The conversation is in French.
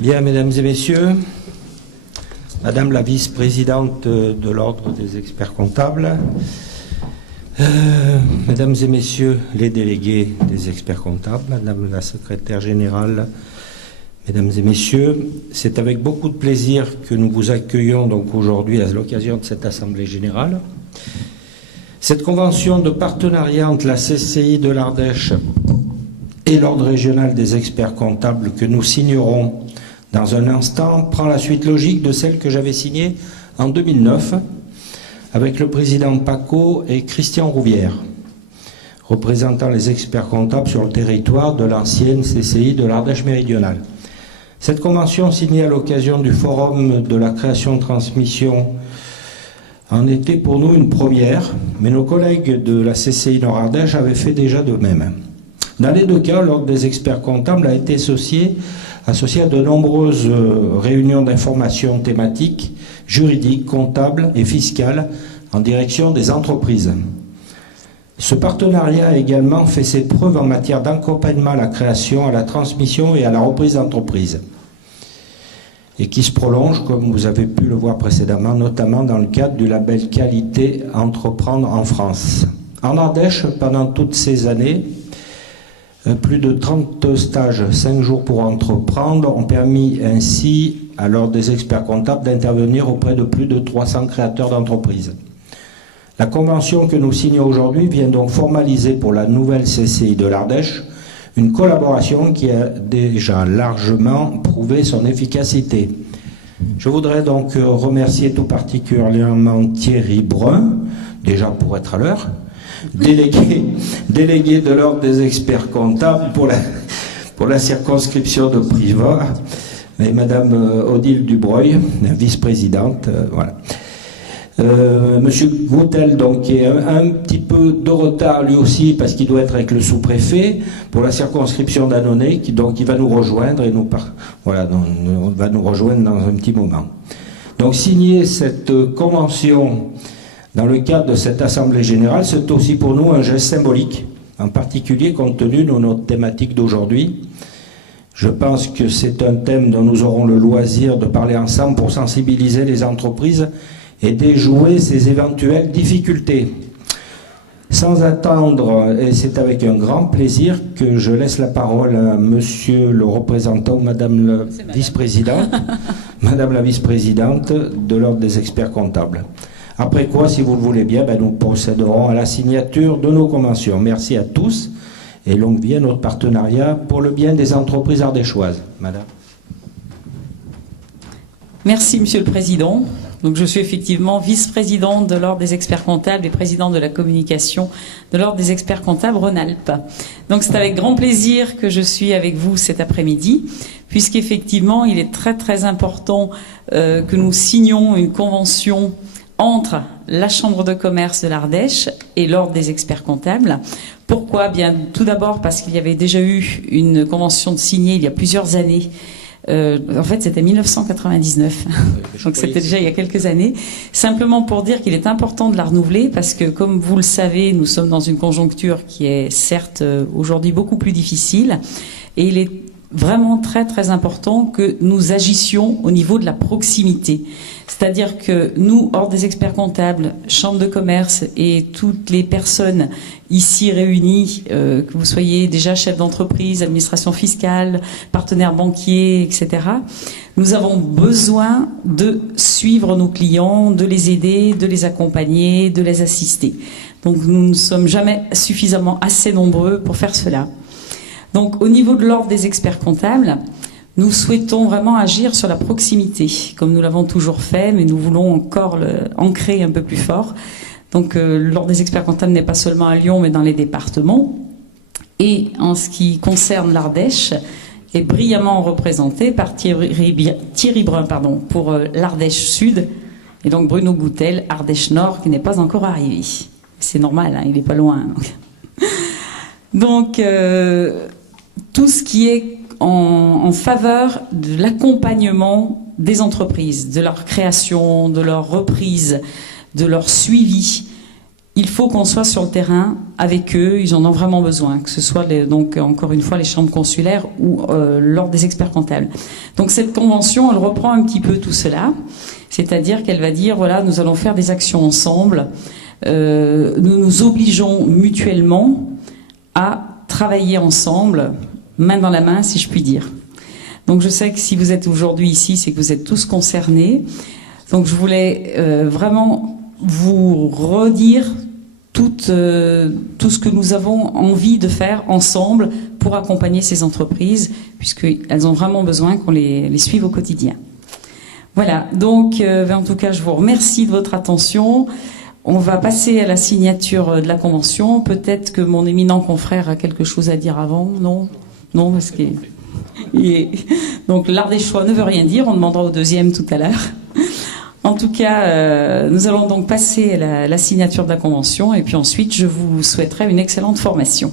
Bien, mesdames et messieurs, madame la vice-présidente de l'Ordre des experts comptables, mesdames et messieurs les délégués des experts comptables, madame la secrétaire générale, mesdames et messieurs, c'est avec beaucoup de plaisir que nous vous accueillons donc aujourd'hui à l'occasion de cette Assemblée générale. Cette convention de partenariat entre la CCI de l'Ardèche et l'Ordre régional des experts comptables que nous signerons dans un instant prend la suite logique de celle que j'avais signée en 2009 avec le président Paco et Christian Rouvière, représentant les experts comptables sur le territoire de l'ancienne CCI de l'Ardèche méridionale. Cette convention signée à l'occasion du forum de la création-transmission en était pour nous une première, mais nos collègues de la CCI Nord-Ardèche avaient fait déjà de même. Dans les deux cas, l'Ordre des experts comptables a été associé à de nombreuses réunions d'information thématiques, juridiques, comptables et fiscales en direction des entreprises. Ce partenariat a également fait ses preuves en matière d'accompagnement à la création, à la transmission et à la reprise d'entreprise, et qui se prolonge, comme vous avez pu le voir précédemment, notamment dans le cadre du label qualité Entreprendre en France. En Ardèche, pendant toutes ces années, plus de 30 stages, 5 jours pour entreprendre, ont permis ainsi à l'Ordre des experts comptables d'intervenir auprès de plus de 300 créateurs d'entreprises. La convention que nous signons aujourd'hui vient donc formaliser pour la nouvelle CCI de l'Ardèche une collaboration qui a déjà largement prouvé son efficacité. Je voudrais donc remercier tout particulièrement Thierry Brun, déjà pour être à l'heure, délégué de l'Ordre des experts comptables pour la circonscription de Privas, et madame Odile Dubreuil, vice-présidente, voilà. Monsieur Goutel, donc, qui est un petit peu de retard lui aussi, parce qu'il doit être avec le sous-préfet pour la circonscription d'Annonay, donc il va nous rejoindre et va nous rejoindre dans un petit moment. Donc signer cette convention dans le cadre de cette Assemblée générale, c'est aussi pour nous un geste symbolique, en particulier compte tenu de notre thématique d'aujourd'hui. Je pense que c'est un thème dont nous aurons le loisir de parler ensemble pour sensibiliser les entreprises et déjouer ces éventuelles difficultés. Sans attendre, et c'est avec un grand plaisir que je laisse la parole à monsieur le représentant, madame la vice-présidente, madame la vice-présidente de l'Ordre des experts comptables. Après quoi, si vous le voulez bien, nous procéderons à la signature de nos conventions. Merci à tous et longue vie à notre partenariat pour le bien des entreprises ardéchoises. Madame. Merci, Monsieur le Président. Donc, je suis effectivement vice-présidente de l'Ordre des experts comptables et présidente de la communication de l'Ordre des experts comptables Rhône-Alpes. Donc, c'est avec grand plaisir que je suis avec vous cet après-midi, puisqu'effectivement, il est très très important que nous signions une convention entre la Chambre de commerce de l'Ardèche et l'Ordre des experts comptables. Pourquoi? Bien, tout d'abord parce qu'il y avait déjà eu une convention de signée il y a plusieurs années. En fait, c'était 1999, donc c'était déjà il y a quelques années. Simplement pour dire qu'il est important de la renouveler parce que, comme vous le savez, nous sommes dans une conjoncture qui est certes aujourd'hui beaucoup plus difficile et il est vraiment très très important que nous agissions au niveau de la proximité. C'est-à-dire que nous, Ordre des experts comptables, Chambre de commerce et toutes les personnes ici réunies, que vous soyez déjà chef d'entreprise, administration fiscale, partenaires banquiers, etc., nous avons besoin de suivre nos clients, de les aider, de les accompagner, de les assister. Donc nous ne sommes jamais suffisamment assez nombreux pour faire cela. Donc au niveau de l'Ordre des experts comptables, nous souhaitons vraiment agir sur la proximité, comme nous l'avons toujours fait, mais nous voulons encore l'ancrer un peu plus fort. Donc l'Ordre des experts comptables n'est pas seulement à Lyon, mais dans les départements. Et en ce qui concerne l'Ardèche, est brillamment représenté par Thierry Brun pour l'Ardèche Sud, et donc Bruno Goutel, Ardèche Nord, qui n'est pas encore arrivé. C'est normal, hein, il n'est pas loin. Donc tout ce qui est en faveur de l'accompagnement des entreprises, de leur création, de leur reprise, de leur suivi, il faut qu'on soit sur le terrain avec eux, ils en ont vraiment besoin, que ce soit donc encore une fois les chambres consulaires ou l'ordre des experts comptables. Donc cette convention, elle reprend un petit peu tout cela, c'est-à-dire qu'elle va dire voilà, nous allons faire des actions ensemble, nous nous obligeons mutuellement à travailler ensemble, main dans la main, si je puis dire. Donc je sais que si vous êtes aujourd'hui ici, c'est que vous êtes tous concernés. Donc je voulais vraiment vous redire tout ce que nous avons envie de faire ensemble pour accompagner ces entreprises, puisqu'elles ont vraiment besoin qu'on les suive au quotidien. Voilà, donc en tout cas, je vous remercie de votre attention. On va passer à la signature de la convention. Peut-être que mon éminent confrère a quelque chose à dire avant. Non, non, parce que donc l'art des choix ne veut rien dire. On demandera au deuxième tout à l'heure. En tout cas, nous allons donc passer à la signature de la convention et puis ensuite, je vous souhaiterai une excellente formation.